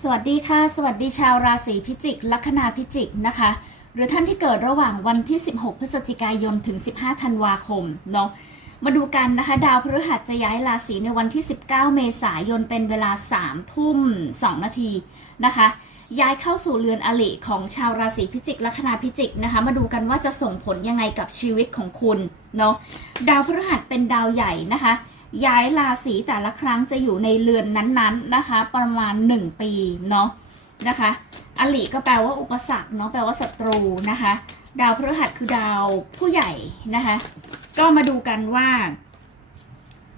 สวัสดีค่ะ สวัสดีชาวราศีพิจิก ลัคนาพิจิกนะคะ หรือท่านที่เกิดระหว่างวันที่ 16 พฤศจิกายนถึง 15 ธันวาคมเนาะมาดูกันนะคะ ดาวพฤหัสจะย้ายราศีในวันที่ 19 เมษายนเป็นเวลา 3 ทุ่ม 2 นาทีนะคะ ย้ายเข้าสู่เรือนอลิของชาวราศีพิจิก ลัคนาพิจิกนะคะ มาดูกันว่าจะส่งผลยังไงกับชีวิตของคุณเนาะดาวพฤหัสเป็นดาวใหญ่นะคะ ย้ายราศีแต่ละครั้งจะอยู่ในเรือนนั้นๆนะคะ ประมาณ 1 ปีเนาะนะคะอลิก็แปลว่าอุปสรรคเนาะแปลว่าศัตรูนะคะ ดาวพฤหัสคือดาวผู้ใหญ่นะคะ ก็มาดูกันว่า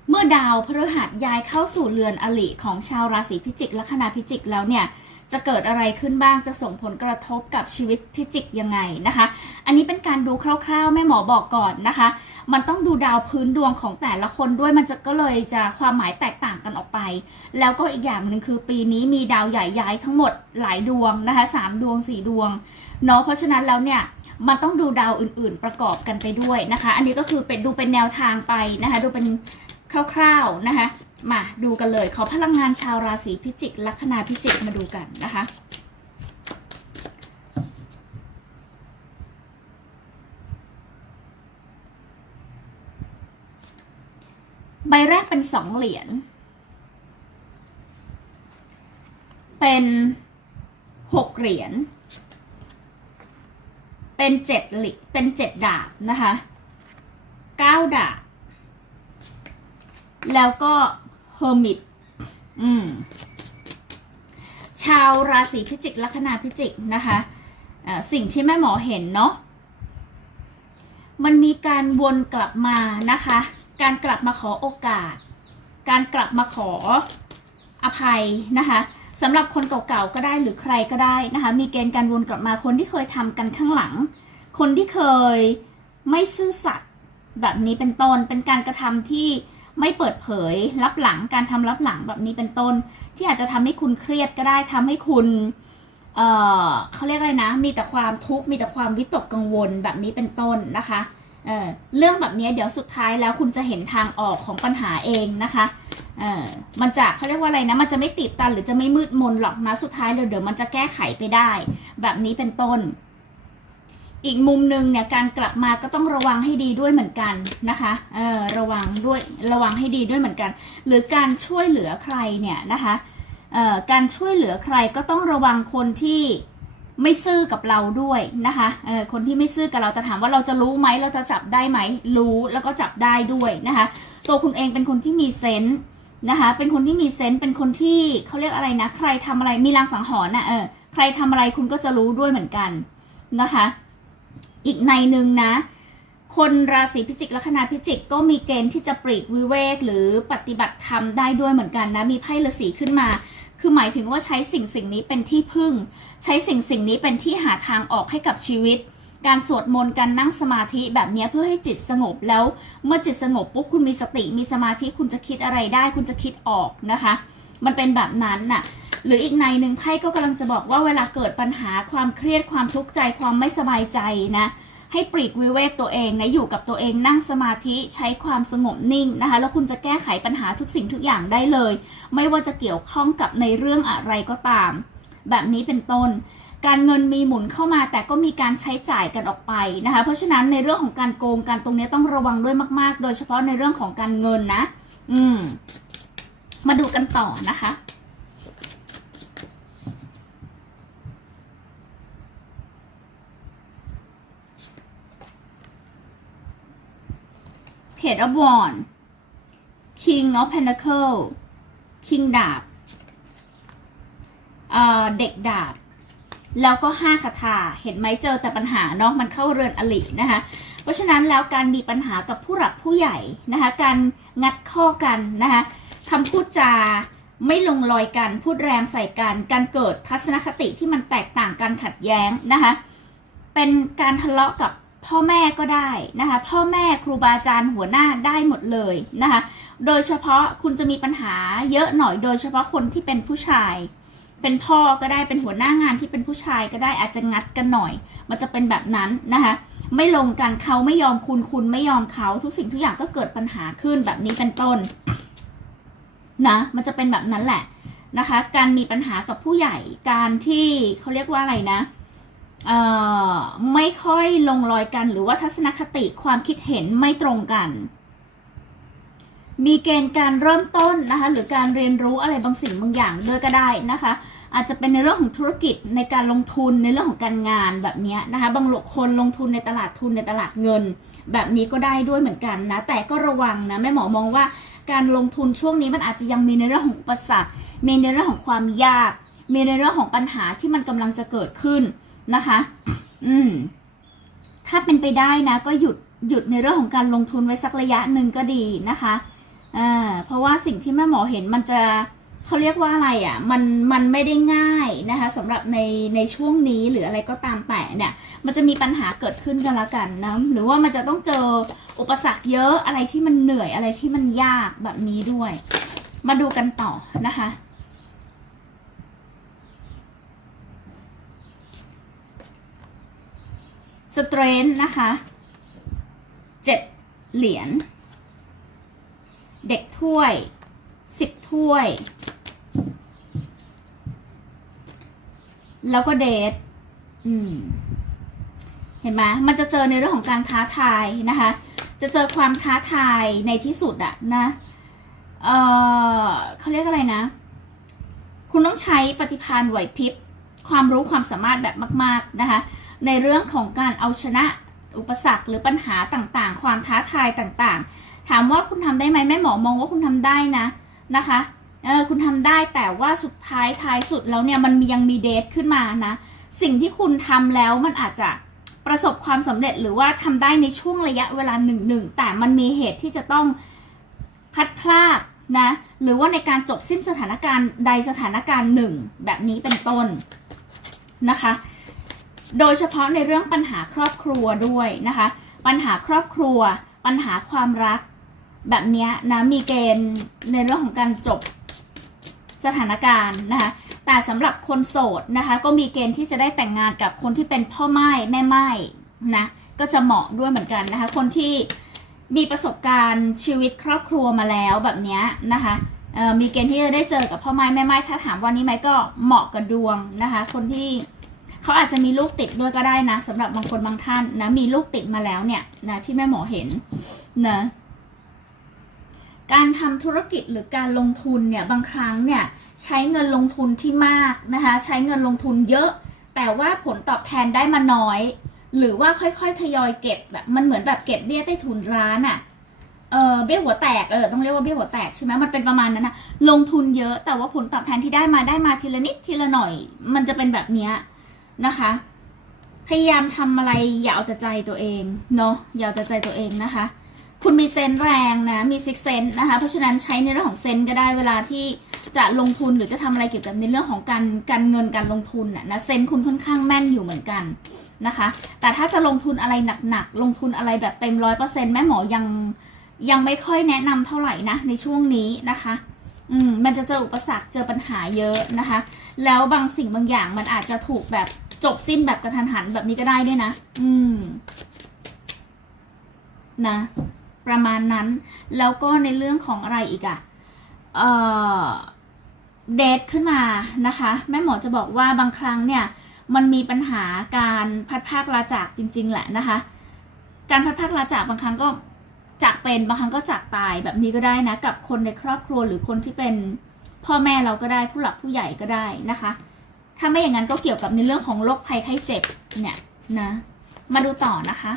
เมื่อดาวพฤหัสย้ายเข้าสู่เรือนอลิของชาวราศีพิจิกลัคนาพิจิกแล้วเนี่ย จะเกิดอะไรขึ้นบ้างจะส่งผลกระทบกับชีวิตพิจิกยังไงนะคะ อันนี้เป็นการดูคร่าวๆ แม่หมอบอกก่อนนะคะ มันต้องดูดาวพื้นดวงของแต่ละคนด้วยมันจะก็เลยจะความหมายแตกต่างกันออกไป แล้วก็อีกอย่างหนึ่งคือปีนี้มีดาวใหญ่ย้ายทั้งหมดหลายดวงนะคะสามดวงสี่ดวงเนาะเพราะฉะนั้นแล้วเนี่ยมันต้องดูดาวอื่นๆประกอบกันไปด้วยนะคะ อันนี้ก็คือเป็นดูเป็นแนวทางไปนะคะ ดูเป็นคร่าวๆนะคะ มาดูกันเลย ขอพลังงานชาวราศีพิจิก ลัคนาพิจิกมาดูกันนะคะ ใบแรกเป็นสองเหรียญ เป็นหกเหรียญ เป็นเจ็ดหลิเป็นเจ็ดดาบนะคะเก้าดาบ แล้วก็ เฮอร์มิตอืม ชาวราศีพิจิกลัคนาพิจิกนะคะอ่าสิ่งที่แม่หมอเห็นเนาะ มันมีการวนกลับมานะคะ การกลับมาขอโอกาส การกลับมาขออภัยนะคะสำหรับคนเก่าๆก็ได้หรือใครก็ได้นะคะ มีเกณฑ์การวนกลับมาคนที่เคยทำกันข้างหลัง คนที่เคยไม่ซื่อสัตย์แบบนี้เป็นต้น เป็นการกระทำที่ ไม่เปิดเผยรับหลังการทำรับหลังแบบนี้เป็นต้น ที่อาจจะทำให้คุณเครียดก็ได้ทำให้คุณเออเขาเรียกอะไรนะ มีแต่ความทุกข์มีแต่ความวิตกกังวลแบบนี้เป็นต้นนะคะเออเรื่องแบบนี้เดี๋ยวสุดท้ายแล้วคุณจะเห็นทางออกของปัญหาเองนะคะเออมันจะเขาเรียกว่าอะไรนะมันจะไม่ติดตันหรือจะไม่มืดมนหรอกนะสุดท้ายเดี๋ยวเดี๋ยวมันจะแก้ไขไปได้ แบบนี้เป็นต้น อีกมุมหนึ่งเนี่ยการกลับมาก็ต้องระวังให้ดีด้วยเหมือนกันนะคะเออระวังด้วยระวังให้ดีด้วยเหมือนกัน หรือการช่วยเหลือใครเนี่ยนะคะเอ่อการช่วยเหลือใครก็ต้องระวังคนที่ไม่ซื่อกับเราด้วยนะคะเออคนที่ไม่ซื่อกับเราแต่ถามว่าเราจะรู้ไหมเราจะจับได้ไหมรู้แล้วก็จับได้ด้วยนะคะตัวคุณเองเป็นคนที่มีเซนส์นะคะเป็นคนที่มีเซนส์เป็นคนที่เขาเรียกอะไรนะ ใครทำอะไรมีลางสังหรณ์นะเออใครทำอะไรคุณก็จะรู้ด้วยเหมือนกันนะคะ อีกในหนึ่งนะ คนราศีพิจิกลัคนาพิจิกก็มีเกณฑ์ที่จะปลีกวิเวกหรือปฏิบัติธรรมได้ด้วยเหมือนกันนะ มีไพ่ฤาษีขึ้นมา คือหมายถึงว่าใช้สิ่งสิ่งนี้เป็นที่พึ่ง ใช้สิ่งสิ่งนี้เป็นที่หาทางออกให้กับชีวิต การสวดมนต์การนั่งสมาธิแบบนี้เพื่อให้จิตสงบแล้ว เมื่อจิตสงบปุ๊บคุณมีสติมีสมาธิคุณจะคิดอะไรได้ คุณจะคิดออกนะคะ มันเป็นแบบนั้นน่ะ หรืออีกในหนึ่งไพ่ก็กำลังจะบอกว่าเวลาเกิดปัญหาความเครียดความทุกข์ใจความไม่สบายใจนะให้ปลีกวิเวกตัวเองนะอยู่กับตัวเองนั่งสมาธิใช้ความสงบนิ่งนะคะแล้วคุณจะแก้ไขปัญหาทุกสิ่งทุกอย่างได้เลย ไม่ว่าจะเกี่ยวข้องกับในเรื่องอะไรก็ตาม แบบนี้เป็นต้น การเงินมีหมุนเข้ามาแต่ก็มีการใช้จ่ายกันออกไปนะคะ เพราะฉะนั้นในเรื่องของการโกงการตรงนี้ต้องระวังด้วยมาก ๆ โดยเฉพาะในเรื่องของการเงินนะ อืม มาดูกันต่อนะคะ Page of Wands King of Pentacle King ดาบเอ่อเด็กดาบ แล้วก็ห้าคาถาเห็นไหมเจอแต่ปัญหาเนาะมันเข้าเรือนอลินะคะ เพราะฉะนั้นแล้วการมีปัญหากับผู้หลักผู้ใหญ่นะคะ การงัดข้อกันนะคะคำพูดจาไม่ลงรอยกันพูดแรงใส่กัน การเกิดทัศนคติที่มันแตกต่างกันขัดแย้งนะคะ เป็นการทะเลาะกับ พ่อแม่ก็ได้นะคะพ่อแม่ครูบาอาจารย์หัวหน้าได้หมดเลยนะคะโดยเฉพาะคุณจะมีปัญหาเยอะหน่อยโดยเฉพาะคนที่เป็นผู้ชาย เป็นพ่อก็ได้เป็นหัวหน้างานที่เป็นผู้ชายก็ได้อาจจะงัดกันหน่อย มันจะเป็นแบบนั้นนะคะไม่ลงกันเขาไม่ยอมคุณคุณไม่ยอมเขาทุกสิ่งทุกอย่างก็เกิดปัญหาขึ้นแบบนี้เป็นต้นนะมันจะเป็นแบบนั้นแหละนะคะ การมีปัญหากับผู้ใหญ่การที่เขาเรียกว่าอะไรนะเไม่ค่อยลงรอยกันหรือว่าทัศนคติความคิดเห็นไม่ตรงกัน มีเกณฑ์การเริ่มต้นนะคะ หรือการเรียนรู้อะไรบางสิ่งบางอย่างด้วยก็ได้นะคะ อาจจะเป็นในเรื่องของธุรกิจในการลงทุนในเรื่องของการงานแบบนี้นะคะ บางคนลงทุนในตลาดทุนในตลาดเงิน แบบนี้ก็ได้ด้วยเหมือนกันนะ แต่ก็ระวังนะแม่หมอมองว่าการลงทุนช่วงนี้มันอาจจะยังมีในเรื่องของอุปสรรค มีในเรื่องของความยาก มีในเรื่องของปัญหาที่มันกำลังจะเกิดขึ้น นะคะ อืม ถ้าเป็นไปได้นะ ก็หยุดหยุดในเรื่องของการลงทุนไว้สักระยะหนึ่งก็ดีนะคะอ่าเพราะว่าสิ่งที่แม่หมอเห็นมันจะเขาเรียกว่าอะไรอะ่ะ มันมันไม่ได้ง่ายนะคะสำหรับในในช่วงนี้หรืออะไรก็ตามแต่เนี่ย มันจะมีปัญหาเกิดขึ้นกันละกันนะหรือว่ามันจะต้องเจออุปสรรคเยอะอะไรที่มันเหนื่อยอะไรที่มันยากแบบนี้ด้วย มาดูกันต่อนะคะ สเตรนนะคะเจ็ดเหรียญ เด็กถ้วยสิบถ้วย แล้วก็เดทอืม เห็นไหมมันจะเจอในเรื่องของการท้าทายนะคะ จะเจอความท้าทายในที่สุดอะนะ เออเขาเรียกอะไรนะ คุณต้องใช้ปฏิภาณไหวพริบ ความรู้ความสามารถแบบมาก ๆ นะคะ ในเรื่องของการเอาชนะอุปสรรคหรือปัญหาต่างๆ ความท้าทายต่างๆ ถามว่าคุณทำได้ไหมแม่หมอมองว่าคุณทำได้นะนะคะเออคุณทำได้แต่ว่าสุดท้ายท้ายสุดแล้วเนี่ยมันมียังมีเดทขึ้นมานะ สิ่งที่คุณทำแล้วมันอาจจะประสบความสำเร็จหรือว่าทำได้ในช่วงระยะเวลาหนึ่งหนึ่งแต่มันมีเหตุที่จะต้องพลัดพรากนะหรือว่าในการจบสิ้นสถานการณ์ใดสถานการณ์หนึ่งแบบนี้เป็นต้นนะคะ โดยเฉพาะในเรื่องปัญหาครอบครัวด้วยนะคะ ปัญหาครอบครัว ปัญหาความรัก แบบนี้นะมีเกณฑ์ในเรื่องของการจบสถานการณ์นะคะแต่สำหรับคนโสดนะคะ ก็มีเกณฑ์ที่จะได้แต่งงานกับคนที่เป็นพ่อไม้แม่ไม้นะก็จะเหมาะด้วยเหมือนกันนะคะ คนที่มีประสบการณ์ชีวิตครอบครัวมาแล้วแบบนี้นะคะมีเกณฑ์ที่จะได้เจอกับพ่อไม้แม่ไม้ถ้าถามว่านี้ไหมก็เหมาะกับดวงนะคะ คนที่ เขาอาจจะมีลูกติดด้วยก็ได้นะสำหรับบางคนบางท่านนะมีลูกติดมาแล้วเนี่ยนะที่แม่หมอเห็นนะการทำธุรกิจหรือการลงทุนเนี่ยบางครั้งเนี่ยใช้เงินลงทุนที่มากนะคะ ใช้เงินลงทุนเยอะ แต่ว่าผลตอบแทนได้มาน้อย หรือว่าค่อยๆทยอยเก็บแบบมันเหมือนแบบเก็บเบี้ยใต้ถุนร้านอะ่ะเออเบี้ยหัวแตกเออต้องเรียกว่าเบี้ยหัวแตกใช่ไหมมันเป็นประมาณนั้นนะลงทุนเยอะแต่ว่าผลตอบแทนที่ได้มาได้มาทีละนิดทีละหน่อย มันจะเป็นแบบเนี้ย นะคะ พยายามทำอะไรอย่าเอาแต่ใจตัวเองเนาะอย่าเอาแต่ใจตัวเองนะคะ คุณมีเซนส์แรงนะมีซิกเซนส์นะคะ เพราะฉะนั้นใช้ในเรื่องของเซนส์ก็ได้เวลาที่จะลงทุนหรือจะทำอะไรเกี่ยวกับในเรื่องของการการเงินการลงทุนนะนะเซนส์คุณค่อนข้างแม่นอยู่เหมือนกันนะคะ แต่ถ้าจะลงทุนอะไรหนักๆลงทุนอะไรแบบเต็มร้อยเปอร์เซ็นต์แม่หมอยังยังไม่ค่อยแนะนำเท่าไหร่นะในช่วงนี้นะคะอืมมันจะเจออุปสรรคเจอปัญหาเยอะนะคะ แล้วบางสิ่งบางอย่างมันอาจจะถูกแบบ จบสิ้นแบบกระทันหันแบบนี้ก็ได้ด้วยนะ อืม นะ ประมาณนั้น แล้วก็ในเรื่องของอะไรอีกอะเอ่อเดทขึ้นมานะคะ แม่หมอจะบอกว่าบางครั้งเนี่ย มันมีปัญหาการพัดภาคลาจากจริง ๆ แหละนะคะ การพัดภาคลาจากบางครั้งก็จากเป็นบางครั้งก็จากตายแบบนี้ก็ได้นะ กับคนในครอบครัวหรือคนที่เป็นพ่อแม่เราก็ได้ผู้หลักผู้ใหญ่ก็ได้นะคะ ถ้าไม่อย่างนั้นก็เกี่ยวกับในเรื่องของโรคภัยไข้เจ็บเนี่ยนะ มาดูต่อนะคะ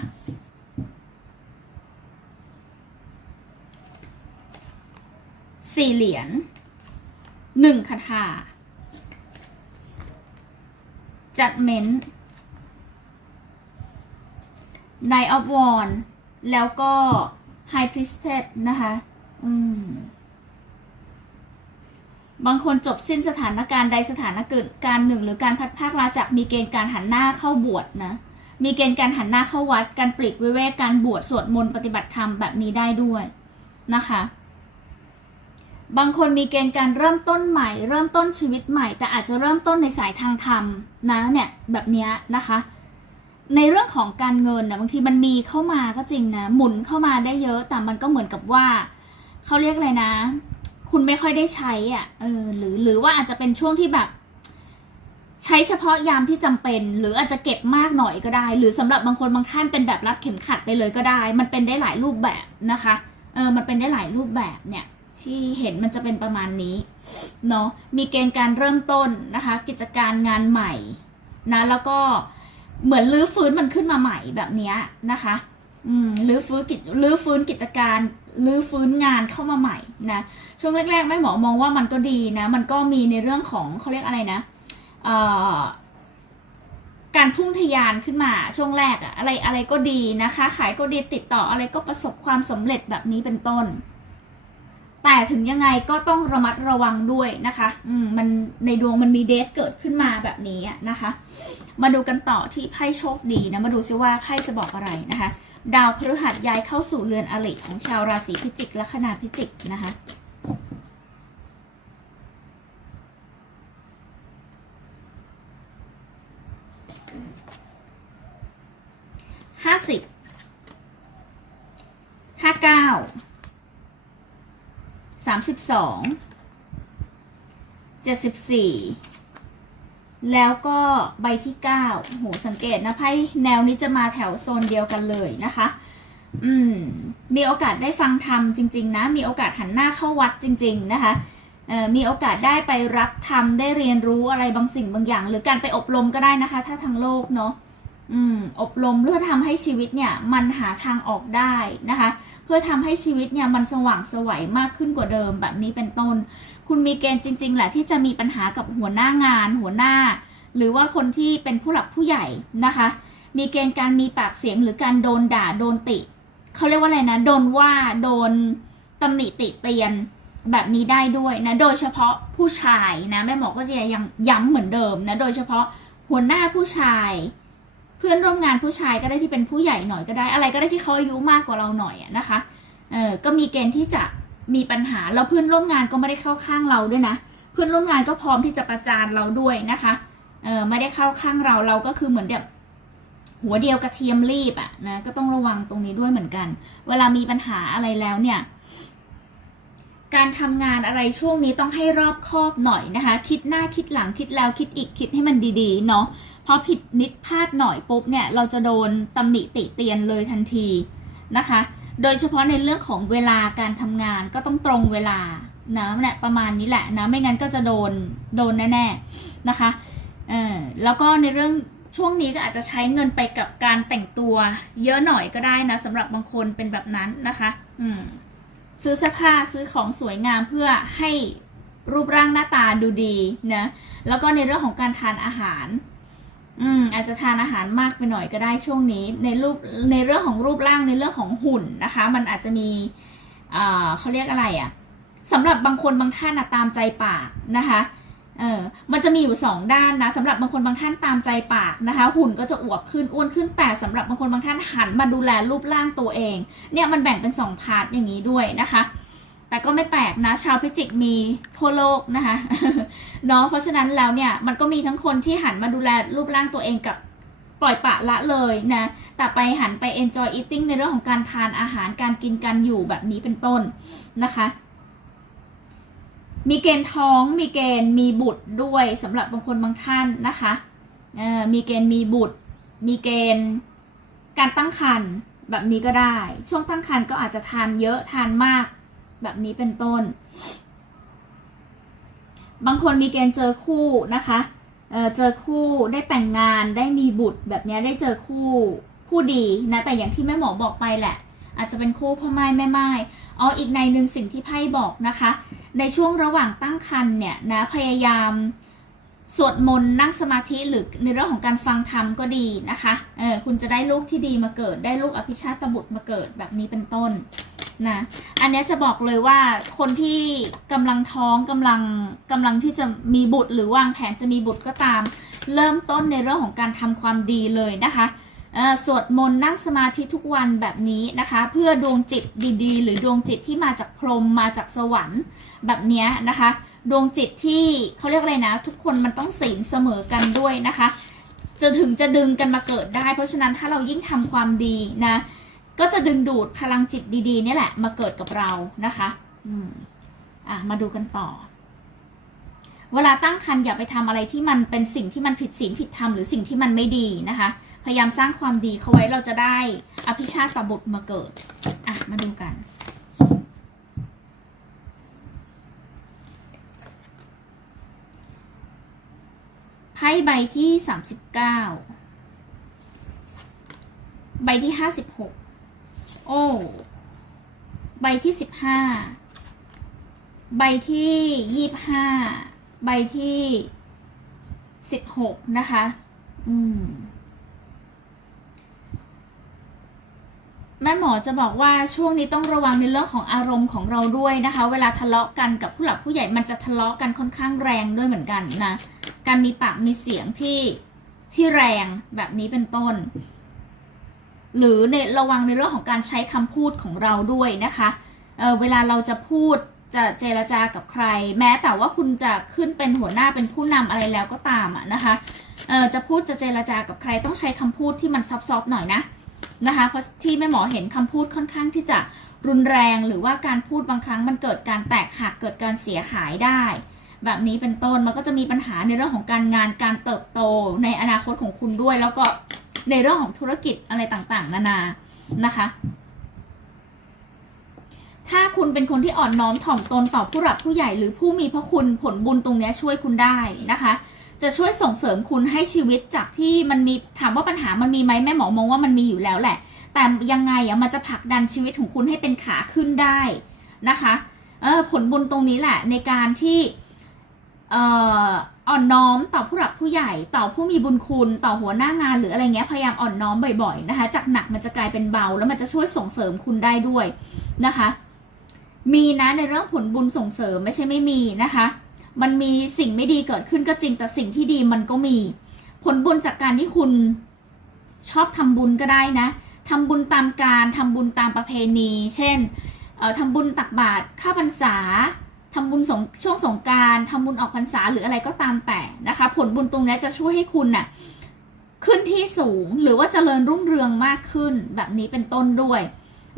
สี่เหรียญหนึ่งคาถา judgment Knight of Wands แล้วก็ High Priestess นะคะ อืม บางคนจบสิ้นสถานการณ์ใดสถานการณ์หนึ่ง หรือการพัดภาคลาจากมีเกณฑ์การหันหน้าเข้าบวชนะ มีเกณฑ์การหันหน้าเข้าวัด การปลีกวิเวกการบวชสวดมนต์ปฏิบัติธรรมแบบนี้ได้ด้วยนะคะ บางคนมีเกณฑ์การเริ่มต้นใหม่ เริ่มต้นชีวิตใหม่ แต่อาจจะเริ่มต้นในสายทางธรรมนะเนี่ยแบบนี้นะคะ ในเรื่องของการเงินนะบางทีมันมีเข้ามาก็จริงนะหมุนเข้ามาได้เยอะแต่มันก็เหมือนกับว่าเขาเรียกอะไรนะ คุณไม่ค่อยได้ใช้อะเออหรือหรือว่าอาจจะเป็นช่วงที่แบบ ใช้เฉพาะยามที่จำเป็น หรืออาจจะเก็บมากหน่อยก็ได้ หรือสำหรับบางคนบางท่านเป็นแบบรัดเข็มขัดไปเลยก็ได้ มันเป็นได้หลายรูปแบบนะคะเออมันเป็นได้หลายรูปแบบเนี่ยที่เห็นมันจะเป็นประมาณนี้เนาะมีเกณฑ์การเริ่มต้นนะคะ กิจการงานใหม่นะแล้วก็เหมือนลื้อฟื้นมันขึ้นมาใหม่แบบเนี้ยนะคะ อืมลื้อฟื้นกิจลื้อฟื้นกิจการลื้อฟื้นงานเข้ามาใหม่นะช่วงแรกๆแม่หมอมองว่ามันก็ดีนะ มันก็มีในเรื่องของเขาเรียกอะไรนะการพุ่งทะยานขึ้นมาช่วงแรกอะอะไรอะไรก็ดีนะคะ ขายก็ดีติดต่ออะไรก็ประสบความสำเร็จแบบนี้เป็นต้น แต่ถึงยังไงก็ต้องระมัดระวังด้วยนะคะอืมมันในดวงมันมีเดทเกิดขึ้นมาแบบนี้นะคะ มาดูกันต่อที่ไพ่โชคดีนะมาดูซิว่าไพ่จะบอกอะไรนะคะ ดาวพฤหัสย้ายเข้าสู่เรือนอริของชาวราศีพิจิกและคนาพิจิกนะคะห้าสิบห้าเก้าสามสิบสองเจ็ดสิบสี่ แล้วก็ใบที่เก้าโหสังเกตนะไพ่แนวนี้จะมาแถวโซนเดียวกันเลยนะคะ อืม มีโอกาสได้ฟังธรรมจริง ๆ นะ มีโอกาสหันหน้าเข้าวัดจริง ๆ นะคะเอ่อมีโอกาสได้ไปรับธรรมได้เรียนรู้อะไรบางสิ่งบางอย่าง หรือการไปอบรมก็ได้นะคะ ถ้าทางโลกเนาะอืมอบรมเพื่อทำให้ชีวิตเนี่ยมันหาทางออกได้นะคะ เพื่อทำให้ชีวิตเนี่ยมันสว่างสวัยมากขึ้นกว่าเดิมแบบนี้เป็นต้น คุณมีเกณฑ์จริง ๆ แหละที่จะมีปัญหากับหัวหน้างาน หัวหน้า หรือว่าคนที่เป็นผู้หลักผู้ใหญ่นะคะ มีเกณฑ์การมีปากเสียงหรือการโดนด่าโดนติเขาเรียกว่าอะไรนะ โดนว่าโดนตำหนิติเตียนแบบนี้ได้ด้วยนะ โดยเฉพาะผู้ชายนะแม่หมอก็จะยังย้ำเหมือนเดิมนะ โดยเฉพาะหัวหน้าผู้ชาย เพื่อนร่วมงานผู้ชายก็ได้ที่เป็นผู้ใหญ่หน่อยก็ได้ อะไรก็ได้ที่เขาอายุมากกว่าเราหน่อยนะคะ เออก็มีเกณฑ์ที่จะ มีปัญหาแล้วเพื่อนร่วมงานก็ไม่ได้เข้าข้างเราด้วยนะ เพื่อนร่วมงานก็พร้อมที่จะประจานเราด้วยนะคะเออไม่ได้เข้าข้างเราเราก็คือเหมือนแบบหัวเดียวกระเทียมรีบอะนะก็ต้องระวังตรงนี้ด้วยเหมือนกัน เวลามีปัญหาอะไรแล้วเนี่ยการทำงานอะไรช่วงนี้ต้องให้รอบคอบหน่อยนะคะ คิดหน้าคิดหลังคิดแล้วคิดอีกคิดให้มันดีๆเนาะพอผิดนิดพลาดหน่อยปุ๊บเนี่ย เราจะโดนตำหนิติเตียนเลยทันทีนะคะ โดยเฉพาะในเรื่องของเวลาการทำงานก็ต้องตรงเวลานะเนี่ยประมาณนี้แหละนะไม่งั้นก็จะโดนโดนแน่ๆนะคะเออแล้วก็ในเรื่องช่วงนี้ก็อาจจะใช้เงินไปกับการแต่งตัว เยอะหน่อยก็ได้นะสำหรับบางคนเป็นแบบนั้นนะคะ อืมซื้อเสื้อผ้าซื้อของสวยงามเพื่อให้รูปร่างหน้าตาดูดีนะแล้วก็ในเรื่องของการทานอาหาร อืมอาจจะทานอาหารมากไปหน่อยก็ได้ช่วงนี้ ในรูปในเรื่องของรูปร่างในเรื่องของหุ่นนะคะ มันอาจจะมีอ่าเขาเรียกอะไรอะ่ะสำหรับบางคนบางท่านนะตามใจปากนะคะเออมันจะมีอยู่สองด้านนะสำหรับบางคนบางท่านตามใจปากนะคะ หุ่นก็จะอวบขึ้นอ้วนขึ้นแต่สำหรับบางคนบางท่านหันมาดูแลรูปร่างตัวเอง เนี่ยมันแบ่งเป็นสองพาร์ทอย่างนี้ด้วยนะคะ แต่ก็ไม่แปลกนะ ชาวพิจิกมีทั่วโลกนะคะเนาะเพราะฉะนั้นแล้วเนี่ยมันก็มีทั้งคนที่หันมาดูแลรูปร่างตัวเองกับปล่อยปะละเลยนะ แต่ไปหันไป enjoy eating ในเรื่องของการทานอาหารการกินการอยู่แบบนี้เป็นต้นนะคะ มีเกณฑ์ท้องมีเกณฑ์มีบุตรด้วยสำหรับบางคนบางท่านนะคะมีเกณฑ์มีบุตร มีเกณฑ์การตั้งครรภ์แบบนี้ก็ได้ ช่วงตั้งครรภ์ก็อาจจะทานเยอะทานมาก แบบนี้เป็นต้น บางคนมีเกณฑ์เจอคู่นะคะเออเจอคู่ได้แต่งงานได้มีบุตรแบบนี้ได้เจอคู่คู่ดีนะแต่อย่างที่แม่หมอบอกไปแหละ อาจจะเป็นคู่พ่อไม้แม่ไม้อ๋ออีกในหนึ่งสิ่งที่ไพ่บอกนะคะ ในช่วงระหว่างตั้งครรภ์เนี่ยนะพยายามสวดมนต์นั่งสมาธิหรือในเรื่องของการฟังธรรมก็ดีนะคะ เออคุณจะได้ลูกที่ดีมาเกิด ได้ลูกอภิชาตบุตรมาเกิดแบบนี้เป็นต้น นะอันนี้จะบอกเลยว่าคนที่กำลังท้องกำลังกำลังที่จะมีบุตรหรือวางแผนจะมีบุตรก็ตาม เริ่มต้นในเรื่องของการทำความดีเลยนะคะสวดมนต์นั่งสมาธิทุกวันแบบนี้นะคะ เพื่อดวงจิตดีๆ หรือดวงจิตที่มาจากพรหมมาจากสวรรค์แบบนี้นะคะ ดวงจิตที่เขาเรียกอะไรนะ ทุกคนมันต้องศีลเสมอกันด้วยนะคะ จะถึงจะดึงกันมาเกิดได้ เพราะฉะนั้นถ้าเรายิ่งทำความดีนะ ก็จะดึงดูดพลังจิตดีๆนี่แหละ มาเกิดกับเรานะคะอืมอะมาดูกันต่อ เวลาตั้งครรภ์อย่าไปทำอะไรที่มันเป็นสิ่งที่มันผิดศีลผิดธรรมหรือสิ่งที่มันไม่ดีนะคะ พยายามสร้างความดีเขาไว้เราจะได้อภิชาติตบุตรมาเกิดอะมาดูกันไพ่ใบที่สามสิบเก้าใบที่ห้าสิบหก โอ้ ใบที่สิบห้า ใบที่ยี่ห้า ใบที่สิบหกนะคะ อืม แม่หมอจะบอกว่าช่วงนี้ต้องระวังในเรื่องของอารมณ์ของเราด้วยนะคะ เวลาทะเลาะกันกับผู้หลักผู้ใหญ่มันจะทะเลาะกันค่อนข้างแรงด้วยเหมือนกันนะ การมีปากมีเสียงที่ที่แรงแบบนี้เป็นต้น หรือในระวังในเรื่องของการใช้คำพูดของเราด้วยนะคะเเวลาเราจะพูดจะเจรจากับใคร แม้แต่ว่าคุณจะขึ้นเป็นหัวหน้าเป็นผู้นำอะไรแล้วก็ตามอะนะคะจะพูดจะเจรจากับใครต้องใช้คำพูดที่มันซับซ้อนหน่อยนะนะคะเพราะที่แม่หมอเห็นคำพูดค่อนข้างที่จะรุนแรงหรือว่าการพูดบางครั้งมันเกิดการแตกหักเกิดการเสียหายได้ แบบนี้เป็นต้นมันก็จะมีปัญหาในเรื่องของการงานการเติบโตในอนาคตของคุณด้วย แล้วก็ ในเรื่องของธุรกิจอะไรต่างๆ นานานะคะ ถ้าคุณเป็นคนที่อ่อนน้อมถ่อมตนต่อผู้หลักผู้ใหญ่หรือผู้มีพระคุณผลบุญตรงนี้ช่วยคุณได้นะคะ จะช่วยส่งเสริมคุณให้ชีวิตจากที่มันมีถามว่าปัญหามันมีไหมแม่หมอมองว่ามันมีอยู่แล้วแหละ แต่ยังไงอะมันจะผลักดันชีวิตของคุณให้เป็นขาขึ้นได้นะคะเออผลบุญตรงนี้แหละในการที่อ่อ อ่อนน้อมต่อผู้หลักผู้ใหญ่ ต่อผู้มีบุญคุณต่อหัวหน้างานหรืออะไรเงี้ยพยายามอ่อนน้อมบ่อยๆนะคะ จากหนักมันจะกลายเป็นเบา แล้วมันจะช่วยส่งเสริมคุณได้ด้วยนะคะ มีนะในเรื่องผลบุญส่งเสริมไม่ใช่ไม่มีนะคะ มันมีสิ่งไม่ดีเกิดขึ้นก็จริงแต่สิ่งที่ดีมันก็มี ผลบุญจากการที่คุณชอบทำบุญก็ได้นะทำบุญตามการทำบุญตามประเพณี เช่นทำบุญตักบาตรข้าพรรษา ทำบุญสงช่วงสงการทำบุญออกพรรษาหรืออะไรก็ตามแต่นะคะ ผลบุญตรงนี้จะช่วยให้คุณน่ะขึ้นที่สูงหรือว่าเจริญรุ่งเรืองมากขึ้นแบบนี้เป็นต้นด้วย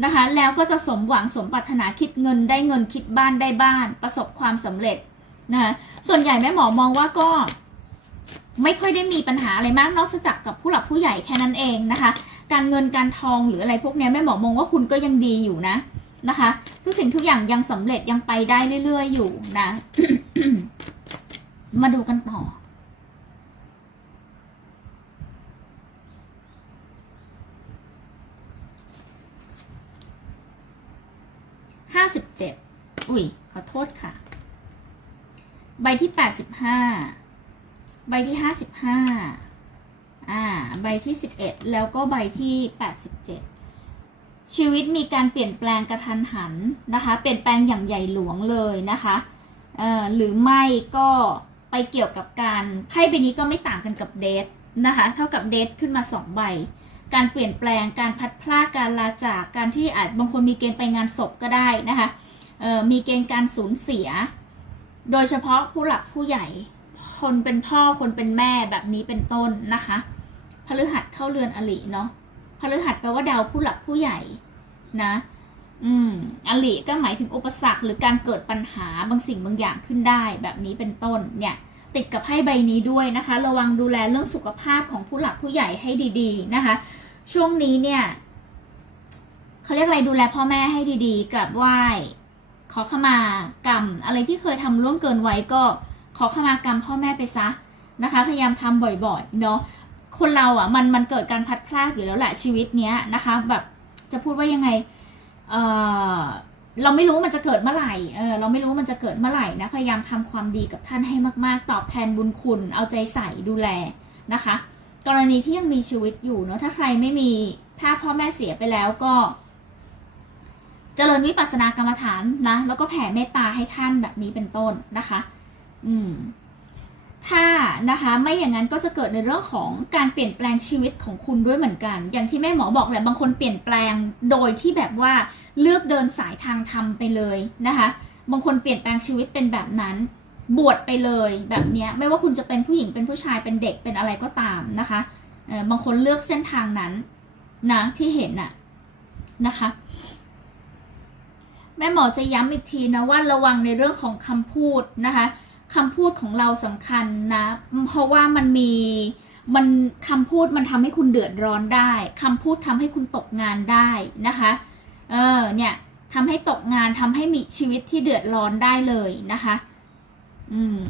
นะคะ แล้วก็จะสมหวังสมปรารถนาคิดเงินได้เงินคิดบ้านได้บ้าน ประสบความสำเร็จนะคะส่วนใหญ่แม่หมอมองว่าก็ไม่ค่อยได้มีปัญหาอะไรมากนอกจากกับผู้หลักผู้ใหญ่แค่นั้นเองนะคะ การเงินการทองหรืออะไรพวกนี้แม่หมอมองว่าคุณก็ยังดีอยู่นะ นะคะ ทุกสิ่งทุกอย่างยังสำเร็จยังไปได้เรื่อย ๆ อยู่นะ มาดูกันต่อ ห้าสิบเจ็ดอุ้ย ขอโทษค่ะ ใบที่แปดสิบห้า ใบที่ห้าสิบห้า อ่า ใบที่สิบเอ็ดแล้วก็ใบที่แปดสิบเจ็ด ชีวิตมีการเปลี่ยนแปลงกระทันหันนะคะ เปลี่ยนแปลงอย่างใหญ่หลวงเลยนะคะหรือไม่ก็ไปเกี่ยวกับการไพ่ใบนี้ก็ไม่ต่างกันกับเดทนะคะ เท่ากับเดทขึ้นมาสองใบ การเปลี่ยนแปลงการพัดพลาดการลาจากการที่อาจบางคนมีเกณฑ์ไปงานศพก็ได้นะคะมีเกณฑ์การสูญเสีย โดยเฉพาะผู้หลักผู้ใหญ่ คนเป็นพ่อคนเป็นแม่แบบนี้เป็นต้นนะคะพฤหัสเข้าเรือนอลิเนาะ พฤหัสแปลว่าดาวผู้หลักผู้ใหญ่นะ อืมอลิก็หมายถึงอุปสรรคหรือการเกิดปัญหาบางสิ่งบางอย่างขึ้นได้ แบบนี้เป็นต้นเนี่ย ติดกับไพ่ใบนี้ด้วยนะคะ ระวังดูแลเรื่องสุขภาพของผู้หลักผู้ใหญ่ให้ดีๆนะคะ ช่วงนี้เนี่ยเขาเรียกอะไรดูแลพ่อแม่ให้ดีๆกลับไหว้ขอขมากรรมอะไรที่เคยทำล่วงเกินไว้ก็ขอขมากรรมพ่อแม่ไปซะนะคะ พยายามทำบ่อยๆเนาะ คนเราอะมันมันเกิดการพัดพลาดอยู่แล้วแหละชีวิตเนี้ยนะคะ แบบจะพูดว่ายังไงเออเราไม่รู้มันจะเกิดเมื่อไหร่เออเราไม่รู้มันจะเกิดเมื่อไหร่นะพยายามทำความดีกับท่านให้มาก ๆ ตอบแทนบุญคุณ เอาใจใส่ดูแลนะคะ กรณีที่ยังมีชีวิตอยู่เนาะถ้าใครไม่มีถ้าพ่อแม่เสียไปแล้วก็เจริญวิปัสสนากรรมฐานนะ แล้วก็แผ่เมตตาให้ท่านแบบนี้เป็นต้นนะคะ อืม ถ้านะคะไม่อย่างนั้นก็จะเกิดในเรื่องของการเปลี่ยนแปลงชีวิตของคุณด้วยเหมือนกัน อย่างที่แม่หมอบอกแหละบางคนเปลี่ยนแปลงโดยที่แบบว่าเลือกเดินสายทางธรรมไปเลยนะคะ บางคนเปลี่ยนแปลงชีวิตเป็นแบบนั้น บวชไปเลยแบบนี้ไม่ว่าคุณจะเป็นผู้หญิงเป็นผู้ชายเป็นเด็กเป็นอะไรก็ตามนะคะบางคนเลือกเส้นทางนั้นนะที่เห็นน่ะนะคะ แม่หมอจะย้ำอีกทีนะว่าระวังในเรื่องของคำพูดนะคะ คำพูดของเราสำคัญนะ เพราะว่ามันมีมันคำพูดมันทำให้คุณเดือดร้อนได้คำพูดทำให้คุณตกงานได้นะคะ เออเนี่ยทำให้ตกงานทำให้มีชีวิตที่เดือดร้อนได้เลยนะคะ อืม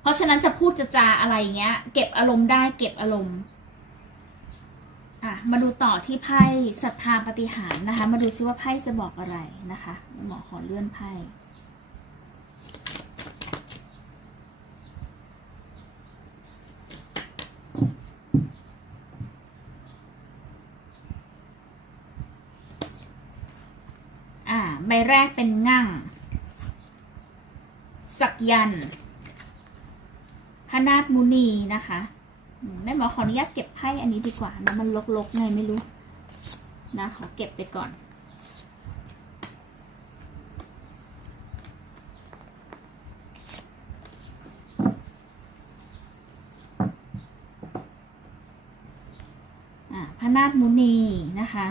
เพราะฉะนั้นจะพูดจะจาอะไรเงี้ย เก็บอารมณ์ได้เก็บอารมณ์ อะ มาดูต่อที่ไพ่ศรัทธาปฏิหารนะคะ มาดูซิว่าไพ่จะบอกอะไรนะคะ หมอขอเลื่อนไพ่ อ่า ใบแรกเป็นงั่ง สักยันพระนาถมุนีนะคะแม่หมอขออนุญาตเก็บไพ่อันนี้ดีกว่านะมันลกๆไงไม่รู้ นะ ขอเก็บไปก่อนพระนาถมุนีนะคะ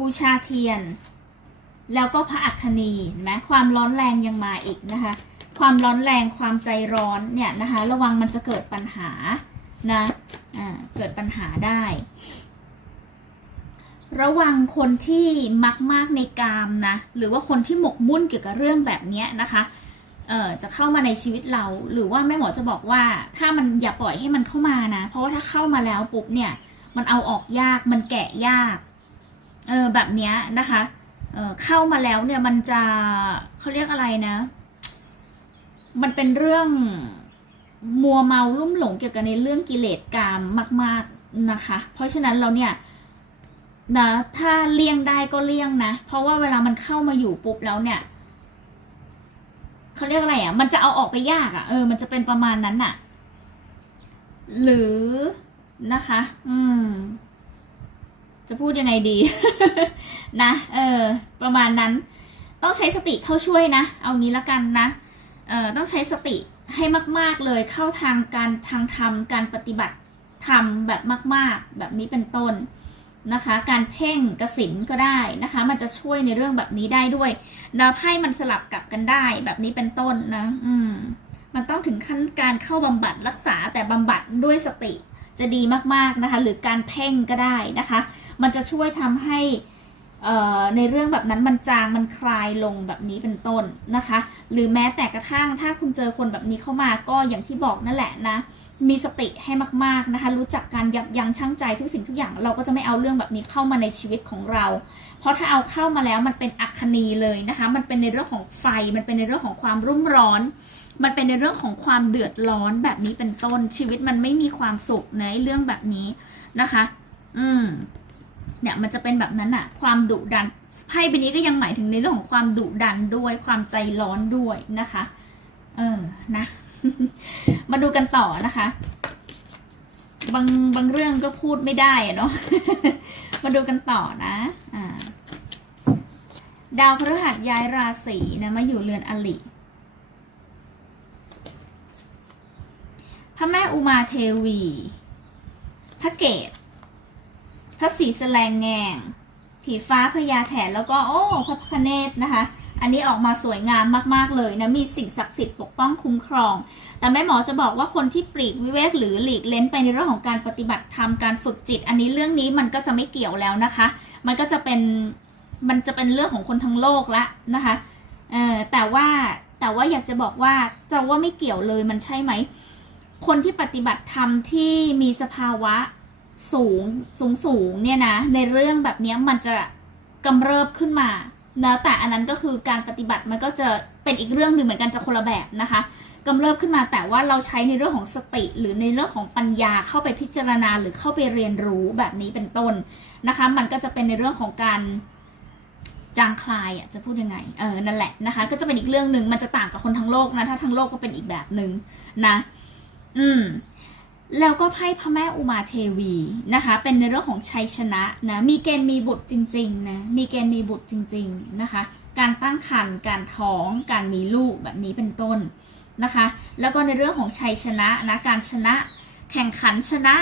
บูชาเทียน แล้วก็พระอัคคณีเห็นไหมความร้อนแรงยังมาอีกนะคะ ความร้อนแรงความใจร้อนเนี่ยนะคะ ระวังมันจะเกิดปัญหานะอ่าเกิดปัญหาได้ ระวังคนที่มักมากในกามนะ หรือว่าคนที่หมกมุ่นเกี่ยวกับเรื่องแบบนี้นะคะเออจะเข้ามาในชีวิตเรา หรือว่าแม่หมอจะบอกว่าถ้ามันอย่าปล่อยให้มันเข้ามานะ เพราะว่าถ้าเข้ามาแล้วปุ๊บเนี่ย มันเอาออกยากมันแกะยาก เออแบบเนี้ยนะคะเออเข้ามาแล้วเนี่ยมันจะเขาเรียกอะไรนะ มันเป็นเรื่องมัวเมาลุ่มหลงเกี่ยวกับในเรื่องกิเลสกามมาก ๆนะคะ เพราะฉะนั้นเราเนี่ยนะถ้าเลี่ยงได้ก็เลี่ยงนะ เพราะว่าเวลามันเข้ามาอยู่ปุ๊บแล้วเนี่ยเขาเรียกอะไรอะ่ะ มันจะเอาออกไปยากอะ่ะเออ มันจะเป็นประมาณนั้นน่ะ หรือนะคะ อืม จะพูดยังไงดี นะ เออ ประมาณนั้น ต้องใช้สติเข้าช่วยนะ เอางี้ละกันนะ เออต้องใช้สติให้มาก ๆเลยเข้าทางการทางธรรมการปฏิบัติธรรมแบบมาก ๆ แบบนี้เป็นต้นนะคะ การเพ่งกสินก็ได้นะคะ มันจะช่วยในเรื่องแบบนี้ได้ด้วยแล้วไพ่มันสลับกลับกันได้แบบนี้เป็นต้นนะ อืม มันต้องถึงขั้นการเข้าบำบัดรักษาแต่บำบัดด้วยสติจะดีมากๆนะคะ หรือการเพ่งก็ได้นะคะ มันจะช่วยทำให้ในเรื่องแบบนั้นมันจางมันคลายลงแบบนี้เป็นต้นนะคะ หรือแม้แต่กระทั่งถ้าคุณเจอคนแบบนี้เข้ามาก็อย่างที่บอกนั่นแหละนะ มีสติให้มากๆนะคะ รู้จักการยับยั้งชั่งใจทุกสิ่งทุกอย่างเราก็จะไม่เอาเรื่องแบบนี้เข้ามาในชีวิตของเรา เพราะถ้าเอาเข้ามาแล้วมันเป็นอัคคณีเลยนะคะ มันเป็นในเรื่องของไฟ มันเป็นในเรื่องของความรุ่มร้อน มันเป็นในเรื่องของความเดือดร้อนแบบนี้เป็นต้นชีวิตมันไม่มีความสุขในเรื่องแบบนี้นะคะ อืม เนี่ยมันจะเป็นแบบนั้นอะความดุดันไพ่ใบนี้ก็ยังหมายถึงในเรื่องของความดุดันด้วยความใจร้อนด้วยนะคะ เออนะ มาดูกันต่อนะคะ บางบางเรื่องก็พูดไม่ได้อะเนาะมาดูกันต่อนะ อ่า ดาวพฤหัสย้ายราศีนะมาอยู่เรือนอลิพระแม่อุมาเทวี พระเกต พระศรีสแสลงแงงผีฟ้าพญาแถนแล้วก็โอ้พระพระเนตรนะคะ อันนี้ออกมาสวยงามมากๆเลยนะ มีสิ่งศักดิ์สิทธิ์ปกป้องคุ้มครอง แต่แม่หมอจะบอกว่าคนที่ปลีกวิเวกหรือหลีกเล้นไปในเรื่องของการปฏิบัติธรรมการฝึกจิต อันนี้เรื่องนี้มันก็จะไม่เกี่ยวแล้วนะคะ มันก็จะเป็นมันจะเป็นเรื่องของคนทั้งโลกละนะคะเออแต่ว่าแต่ว่าอยากจะบอกว่าจะว่าไม่เกี่ยวเลยมันใช่ไหมคนที่ปฏิบัติธรรมที่มีสภาวะ สูงสูงสูงเนี่ยนะในเรื่องแบบนี้มันจะกำเริบขึ้นมานะแต่อันนั้นก็คือการปฏิบัติมันก็จะเป็นอีกเรื่องหนึ่งเหมือนกันจะคนละแบบนะคะกำเริบขึ้นมาแต่ว่าเราใช้ในเรื่องของสติ หรือในเรื่องของปัญญาเข้าไปพิจารณาหรือเข้าไปเรียนรู้แบบนี้เป็นต้นนะคะ มันก็จะเป็นในเรื่องของการจางคลายอะจะพูดยังไงเออนั่นแหละนะคะ ก็จะเป็นอีกเรื่องหนึ่งมันจะต่างกับคนทั้งโลกนะถ้าทั้งโลกก็เป็นอีกแบบหนึ่งนะ อืม แล้วก็ไพ่พระแม่อุมาเทวีนะคะ เป็นในเรื่องของชัยชนะนะ มีเกณฑ์มีบุตรจริงๆนะ มีเกณฑ์มีบุตรจริง ๆนะคะ การตั้งครรภ์ การท้อง การมีลูกแบบนี้เป็นต้นนะคะ แล้วก็ในเรื่องของชัยชนะนะ การชนะ แข่งขันชนะ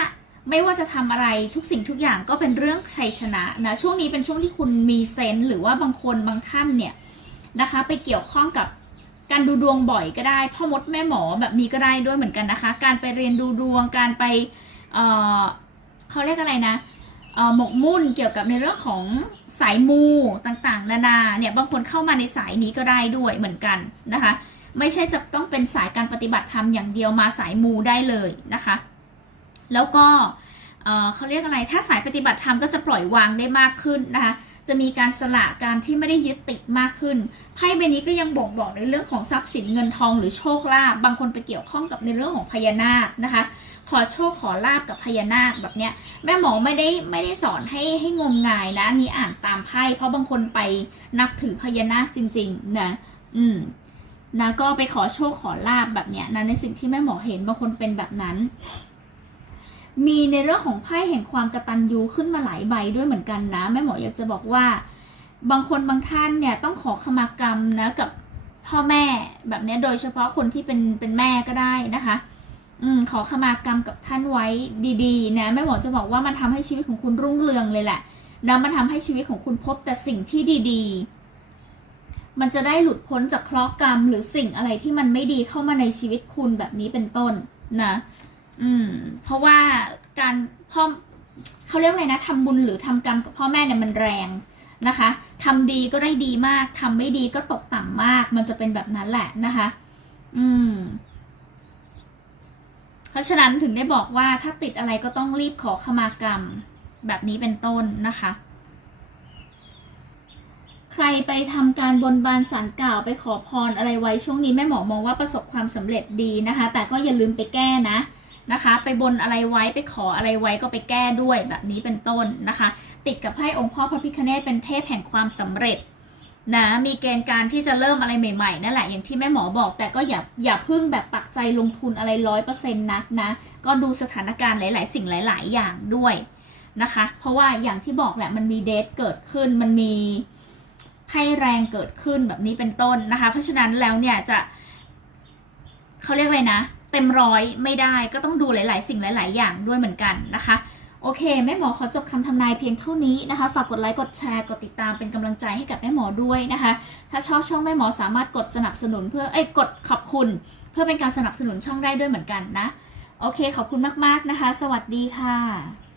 ไม่ว่าจะทำอะไรทุกสิ่งทุกอย่างก็เป็นเรื่องชัยชนะนะ ช่วงนี้เป็นช่วงที่คุณมีเซนส์หรือว่าบางคนบางท่านเนี่ยนะคะ ไปเกี่ยวข้องกับ การดูดวงบ่อยก็ได้พ่อมดแม่หมอแบบนี้ก็ได้ด้วยเหมือนกันนะคะ การไปเรียนดูดวงการไปเเขาเรียกอะไรนะหมกมุ่นเกี่ยวกับในเรื่องของสายมูต่างๆ นานาเนี่ยบางคนเข้ามาในสายนี้ก็ได้ด้วยเหมือนกันนะคะ ไม่ใช่จะต้องเป็นสายการปฏิบัติธรรมอย่างเดียวมาสายมูได้เลยนะคะ แล้วก็เขาเรียกอะไรถ้าสายปฏิบัติธรรมก็จะปล่อยวางได้มากขึ้นนะคะ จะมีการสละการที่ไม่ได้ยึดติดมากขึ้นไพ่ใบนี้ก็ยังบ่งบอกในเรื่องของทรัพย์สินเงินทองหรือโชคลาภบางคนไปเกี่ยวข้องกับในเรื่องของพญานาคนะคะ ขอโชคขอลาบกับพญานาคแบบเนี้ยแม่หมอไม่ได้ไม่ได้สอนให้ให้งมงายนะนนี้อ่านตามไพ่เพราะบางคนไปนับถือพญานาคจริง ๆ นะ อืมนะก็ไปขอโชคขอลาบแบบเนี้ยนะในสิ่งที่แม่หมอเห็นบางคนเป็นแบบนั้น มีในเรื่องของไพ่แห่งความกระตันยูขึ้นมาหลายใบด้วยเหมือนกันนะแม่หมออยากจะบอกว่า บางคนบางท่านเนี่ยต้องขอขมากรรมนะกับพ่อแม่แบบนี้โดยเฉพาะคนที่เป็นเป็นแม่ก็ได้นะคะ อืมขอขมากรรมกับท่านไว้ดีๆ นะแม่หมอจะบอกว่ามันทำให้ชีวิตของคุณรุ่งเรืองเลยแหละนะมันทำให้ชีวิตของคุณพบแต่สิ่งที่ดีๆ มันจะได้หลุดพ้นจากเคราะห์กรรม หรือสิ่งอะไรที่มันไม่ดีเข้ามาในชีวิตคุณแบบนี้เป็นต้นนะ อืม เพราะว่าการพ่อเขาเรียกอะไรนะทำบุญหรือทำกรรมกับพ่อแม่เนี่ยมันแรงนะคะทำดีก็ได้ดีมากทำไม่ดีก็ตกต่ำมาก มันจะเป็นแบบนั้นแหละนะคะ อืม เพราะฉะนั้นถึงได้บอกว่าถ้าติดอะไรก็ต้องรีบขอขมากรรม แบบนี้เป็นต้นนะคะ ใครไปทำการบนบานสารกล่าวไปขอพรอะไรไว้ช่วงนี้แม่หมอมองว่าประสบความสำเร็จดีนะคะ แต่ก็อย่าลืมไปแก้นะ นะคะ ไปบนอะไรไว้ไปขออะไรไว้ก็ไปแก้ด้วยแบบนี้เป็นต้นนะคะ ติดกับไพ่องค์พ่อพระพิฆเนศเป็นเทพแห่งความสำเร็จนะมีเกณฑ์การที่จะเริ่มอะไรใหม่ๆนั่นแหละอย่างที่แม่หมอบอก แต่ก็อย่าอย่าพึ่งแบบปักใจลงทุนอะไรร้อยเปอร์เซ็นต์นักนะก็ดูสถานการณ์หลาย ๆ สิ่งหลาย ๆ อย่างด้วยนะคะ เพราะว่าอย่างที่บอกแหละมันมีเดทเกิดขึ้นมันมีไพ่แรงเกิดขึ้นแบบนี้เป็นต้นนะคะ เพราะฉะนั้นแล้วเนี่ยจะเขาเรียกอะไรนะ เต็มร้อยไม่ได้ก็ต้องดูหลาย ๆ สิ่งหลาย ๆ อย่างด้วยเหมือนกันนะคะ โอเค แม่หมอขอจบคำทำนายเพียงเท่านี้นะคะ ฝากกดไลค์กดแชร์กดติดตามเป็นกำลังใจให้กับแม่หมอด้วยนะคะ ถ้าชอบช่องแม่หมอสามารถกดสนับสนุนเพื่อเอ้ยกดขอบคุณ เพื่อเป็นการสนับสนุนช่องได้ด้วยเหมือนกันนะ โอเคขอบคุณมาก ๆ นะคะ สวัสดีค่ะ